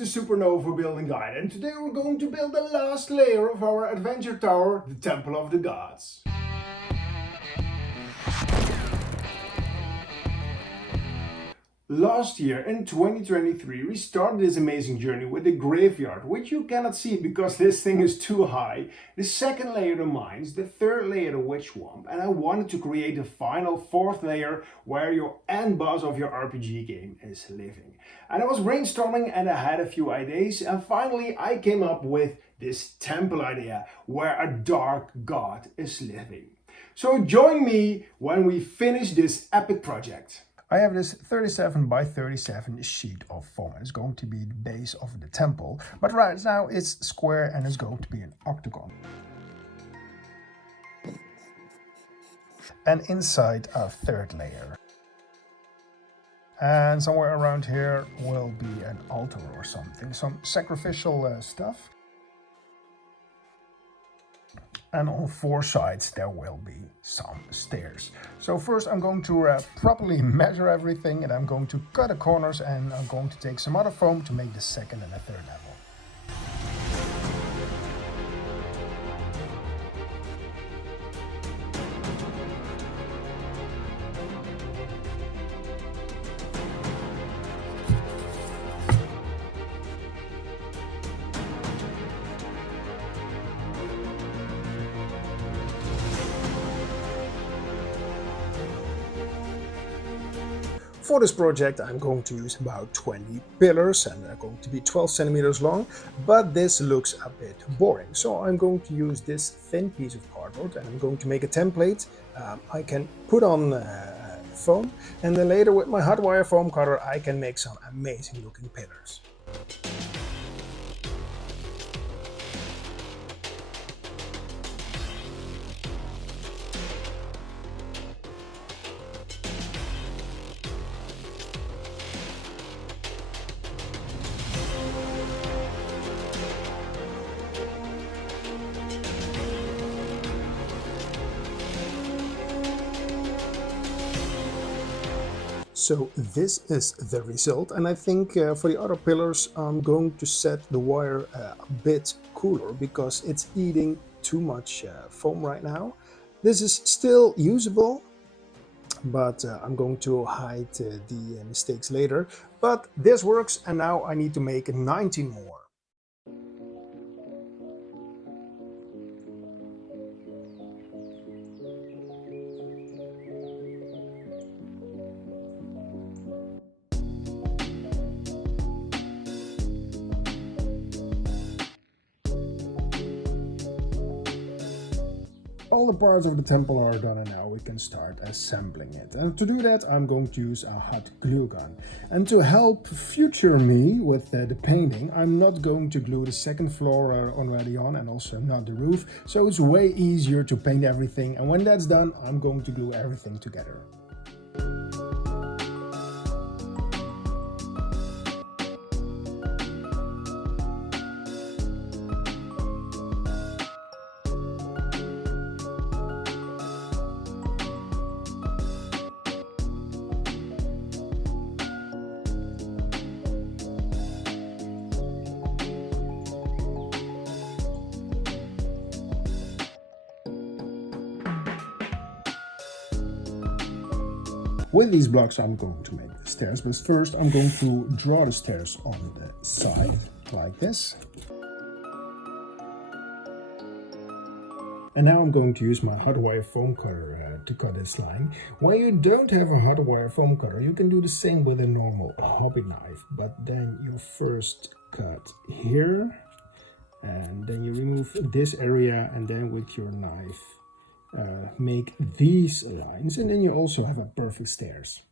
the Supernova Building Guide, and today we're going to build the last layer of our adventure tower, the Temple of the Gods. Last year in 2023 we started this amazing journey with the graveyard, which you cannot see because this thing is too high, the second layer the mines, the third layer the witch swamp, and I wanted to create the final fourth layer where your end boss of your RPG game is living. And I was brainstorming and I had a few ideas, and finally I came up with this temple idea where a dark god is living. So join me when we finish this epic project. I have this 37 by 37 sheet of foam. It's going to be the base of the temple, but right now it's square and it's going to be an octagon. And inside a third layer. And somewhere around here will be an altar or something, some sacrificial stuff. And on four sides there will be some stairs. So first I'm going to properly measure everything, and I'm going to cut the corners, and I'm going to take some other foam to make the second and the third level. For this project I'm going to use about 20 pillars, and they're going to be 12 centimeters long, but this looks a bit boring. So I'm going to use this thin piece of cardboard, and I'm going to make a template I can put on foam, and then later with my hot wire foam cutter I can make some amazing looking pillars. So this is the result, and I think for the other pillars I'm going to set the wire a bit cooler because it's eating too much foam right now. This is still usable, but I'm going to hide the mistakes later. But this works, and now I need to make 19 more. All the parts of the temple are done, and now we can start assembling it. And to do that I'm going to use a hot glue gun. And to help future me with the painting, I'm not going to glue the second floor already on, and also not the roof. So it's way easier to paint everything, and when that's done I'm going to glue everything together. With these blocks I'm going to make the stairs, but first I'm going to draw the stairs on the side, like this. And now I'm going to use my hot wire foam cutter to cut this line. When you don't have a hot wire foam cutter, you can do the same with a normal hobby knife, but then you first cut here, and then you remove this area, and then with your knife make these lines, and then you also have a perfect stairs.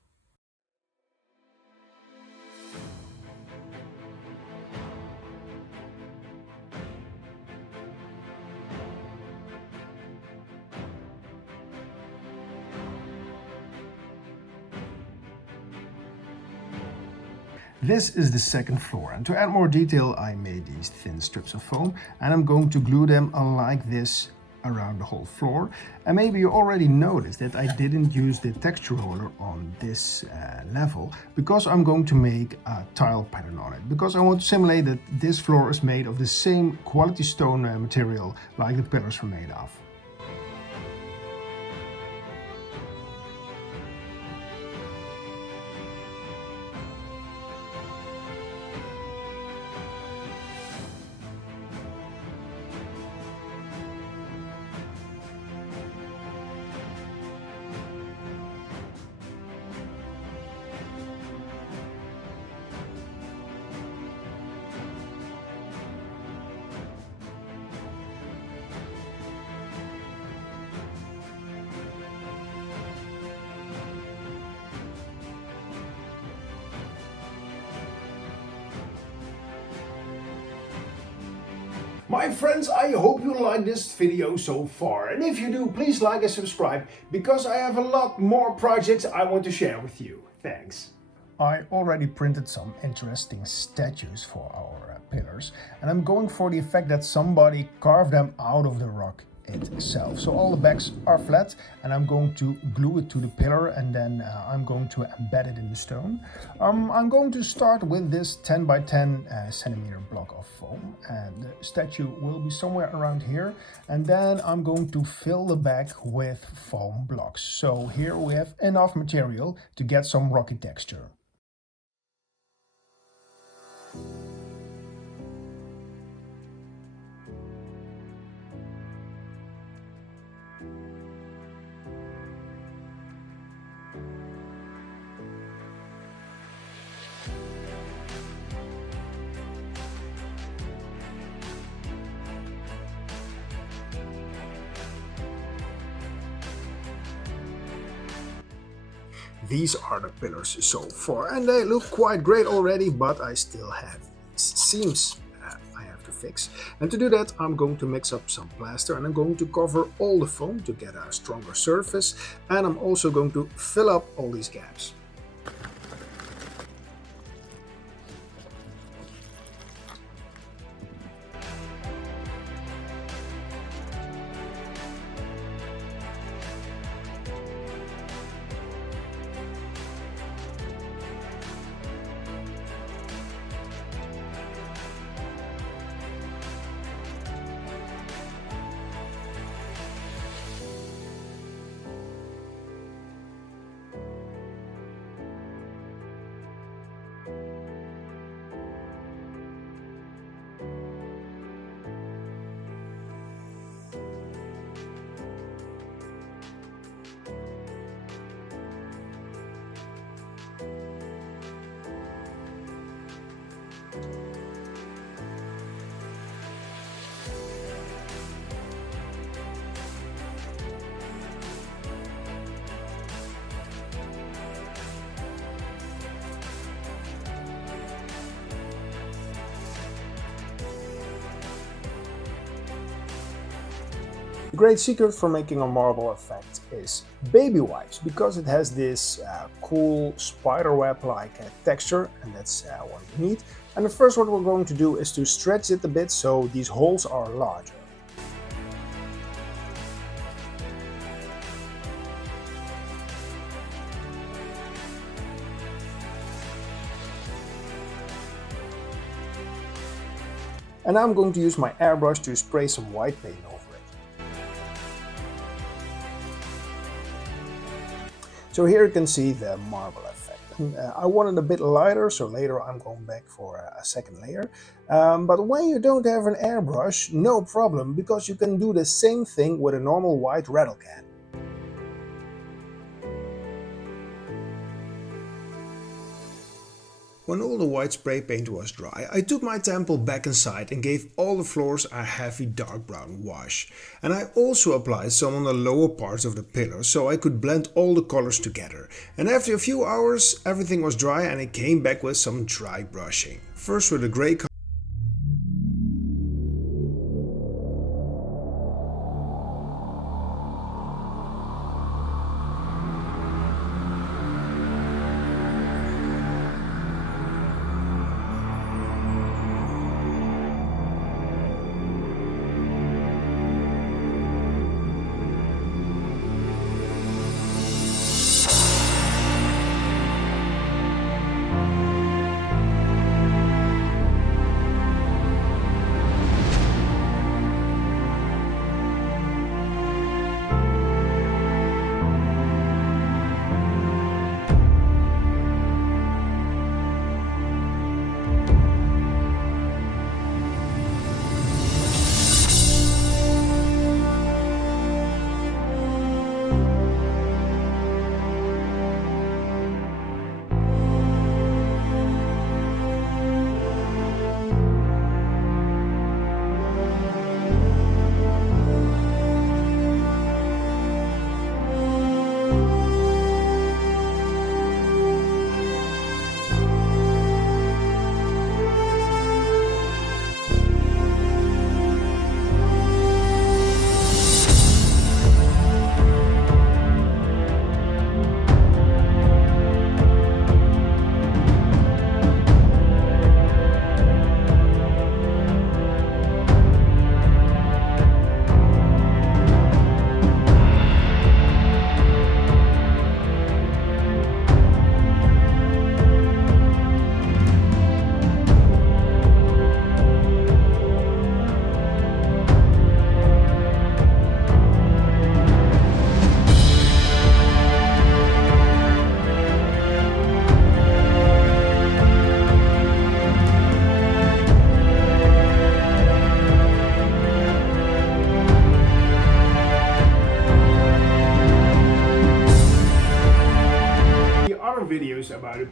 This is the second floor, and to add more detail I made these thin strips of foam, and I'm going to glue them like this around the whole floor. And maybe you already noticed that I didn't use the texture roller on this level, because I'm going to make a tile pattern on it, because I want to simulate that this floor is made of the same quality stone material like the pillars were made of. My friends, I hope you like this video so far, and if you do, please like and subscribe, because I have a lot more projects I want to share with you. Thanks. I already printed some interesting statues for our pillars, and I'm going for the effect that somebody carved them out of the rock itself. So all the backs are flat, and I'm going to glue it to the pillar, and then I'm going to embed it in the stone. I'm going to start with this 10 by 10 centimeter block of foam, and the statue will be somewhere around here, and then I'm going to fill the back with foam blocks. So here we have enough material to get some rocky texture. These are the pillars so far, and they look quite great already, but I still have seams I have to fix. And to do that, I'm going to mix up some plaster, and I'm going to cover all the foam to get a stronger surface, and I'm also going to fill up all these gaps. The great secret for making a marble effect is baby wipes, because it has this cool spiderweb-like texture, and that's what we need. And the first what we're going to do is to stretch it a bit so these holes are larger. And now I'm going to use my airbrush to spray some white paint over it. So here you can see the marble effect. I want it a bit lighter, so later I'm going back for a second layer. But when you don't have an airbrush, no problem, because you can do the same thing with a normal white rattle can. When all the white spray paint was dry, I took my temple back inside and gave all the floors a heavy dark brown wash. And I also applied some on the lower parts of the pillar, so I could blend all the colors together. And after a few hours everything was dry, and I came back with some dry brushing. First with a grey color.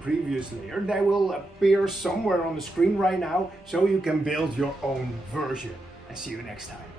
previous layer. They will appear somewhere on the screen right now, so you can build your own version. And see you next time.